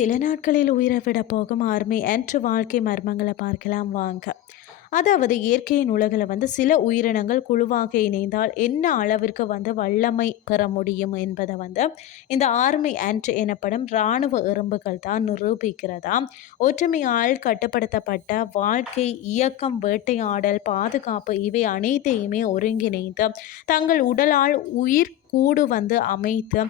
சில நாட்களில் உயிரை விட போகும் ஆர்மி என்று வாழ்க்கை மர்மங்களை பார்க்கலாம் வாங்க. அதாவது இயற்கையின் உலகில் வந்து சில உயிரினங்கள் குழுவாக இணைந்தால் என்ன அளவிற்கு வந்து வல்லமை பெற முடியும் என்பதை வந்து இந்த ஆர்மி ஆண்ட் எனப்படும் இராணுவ எறும்புகள் தான் நிரூபிக்கிறதா? ஒற்றுமையால் கட்டுப்படுத்தப்பட்ட வாழ்க்கை இயக்கம் வேட்டையாடல் பாதுகாப்பு இவை அனைத்தையுமே ஒருங்கிணைந்து தங்கள் உடலால் உயிர் கூடு வந்து அமைத்து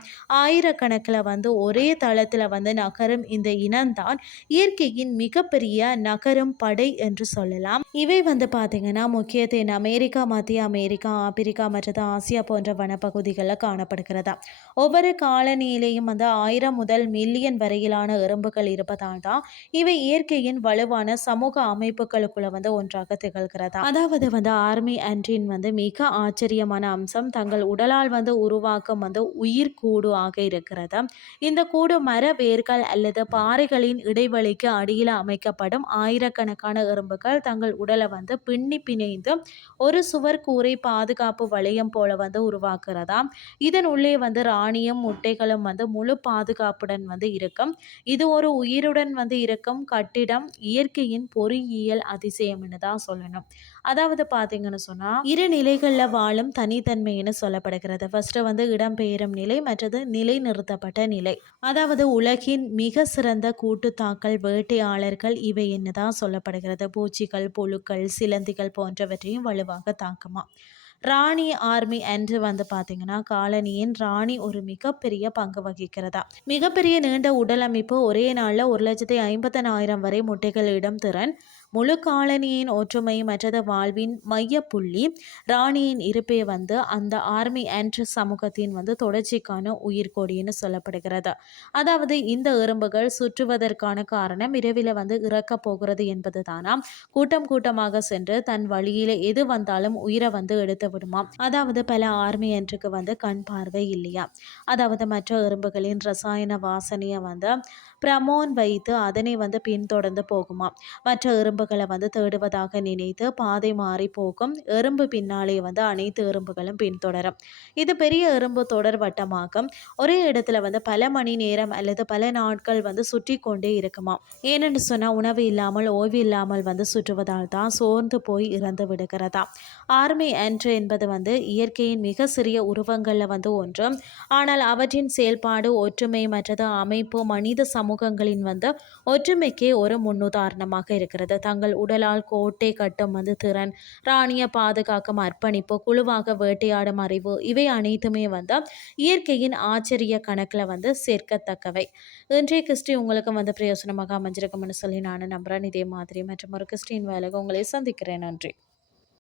ஆயிரக்கணக்கில் வந்து ஒரே தளத்தில் வந்து நகரும் இந்த இனம்தான் இயற்கையின் மிகப்பெரிய நகரும் படை என்று சொல்லலாம். இவை வந்து பார்த்திங்கன்னா முக்கிய தென் அமெரிக்கா மத்திய அமெரிக்கா ஆப்பிரிக்கா மற்றது ஆசியா போன்ற வனப்பகுதிகளில் காணப்படுகிறதா? ஒவ்வொரு காலனியிலேயும் வந்து ஆயிரம் முதல் மில்லியன் வரையிலான எறும்புகள் இருப்பதால் தான் இவை இயற்கையின் வலுவான சமூக அமைப்புகளுக்குள்ள வந்து ஒன்றாக திகழ்கிறதா? அதாவது வந்து ஆர்மி அன்றின் வந்து மிக ஆச்சரியமான அம்சம் தங்கள் உடலால் வந்து உருவாக்கம் வந்து உயிர் கூடு ஆக இருக்கிறது? இந்த கூடு மர வேர்கள் அல்லது பாறைகளின் இடைவெளிக்கு அடியில் அமைக்கப்படும் ஆயிரக்கணக்கான எறும்புகள் தங்கள் உடலை வந்து பின்னி பிணைந்து ஒரு சுவர் கூரை பாதுகாப்பு வளையம் போல வந்து உருவாக்குறதா? இதன் உள்ளே வந்து ராணியும் முட்டைகளும் வந்து முழு பாதுகாப்புடன் வந்து இருக்கும். இது ஒரு உயிருடன் வந்து இருக்கும் கட்டிடம் இயற்கையின் பொறியியல் அதிசயம்னு தான் சொல்லணும். அதாவது பார்த்தீங்கன்னு சொன்னால் இரு நிலைகளில் வாழும் தனித்தன்மைன்னு சொல்லப்படுகிறது. ஃபர்ஸ்ட்டு வந்து இடம்பெயரும் நிலை மற்றது நிலை நிறுத்தப்பட்ட நிலை. அதாவது உலகின் மிக சிறந்த கூட்டுத்தாக்கல் வேட்டையாளர்கள் இவை என்னதான் சொல்லப்படுகிறது. பூச்சிகள் புழுக்கள் சிலந்திகள் போன்றவற்றையும் வலுவாக தாக்குமா? ராணி ஆர்மி என்று வந்து பார்த்தீங்கன்னா காலனியின் ராணி ஒரு மிகப்பெரிய பங்கு வகிக்கிறதா? மிகப்பெரிய நீண்ட உடல் அமைப்பு ஒரே நாளில் ஒரு லட்சத்தி ஐம்பத்தனாயிரம் வரை முட்டைகள் இடம் திறன் முழு காலனியின் ஒற்றுமை மற்றது வாழ்வின் மைய புள்ளி ராணியின் இருப்பே வந்து அந்த ஆர்மி அண்ட் சமூகத்தின் வந்து தொடர்ச்சிக்கான உயிர்கோடின்னு சொல்லப்படுகிறது. அதாவது இந்த எறும்புகள் சுற்றுவதற்கான காரணம் இரவில் வந்து இறக்க போகிறது என்பது தானாம் கூட்டம் கூட்டமாக சென்று தன் வழியில எது வந்தாலும் உயிரை வந்து எடுத்து விடுமாம் அதாவது பல ஆர்மி என்றுக்கு வந்து கண் பார்வை இல்லையா? அதாவது மற்ற எறும்புகளின் ரசாயன வாசனையை வந்து பிரமோன் வைத்து அதனை வந்து பின்தொடர்ந்து போகுமா? மற்ற எறும்புகளை வந்து தேடுவதாக நினைத்து பாதை மாறி போகும். எறும்பு பின்னாலே வந்து அனைத்து எறும்புகளும் பின்தொடரும். இது பெரிய எறும்பு தொடர் வட்டமாகும். ஒரே இடத்துல வந்து பல மணி நேரம் அல்லது பல நாட்கள் வந்து சுற்றி கொண்டே இருக்குமா? ஏனென்று சொன்னால் உணவு இல்லாமல் ஓய்வு இல்லாமல் வந்து சுற்றுவதால் தான் சோர்ந்து போய் இறந்து விடுகிறதா? ஆர்மி என்று என்பது வந்து இயற்கையின் மிக சிறிய உருவங்களில் வந்து ஒன்று. ஆனால் அவற்றின் செயல்பாடு ஒற்றுமை மற்றது அமைப்பு மனித சமூகங்களின் வந்து ஒற்றுமைக்கே ஒரு முன்னுதாரணமாக இருக்கிறது. தங்கள் உடலால் கோட்டை கட்டும் வந்து திறன் ராணிய பாதுகாக்கும் அர்ப்பணிப்பு குழுவாக வேட்டையாடும் அறிவு இவை அனைத்துமே வந்து இயற்கையின் ஆச்சரிய கணக்கில் வந்து சேர்க்கத்தக்கவை. இன்றைய கிறிஸ்டி உங்களுக்கு வந்து பிரயோசனமாக அமைஞ்சிருக்கும்னு சொல்லி நான் நம்புகிறேன் இதே மாதிரி மற்றும் ஒரு கிறிஸ்டின் வேலைக்கு உங்களை சந்திக்கிறேன். நன்றி.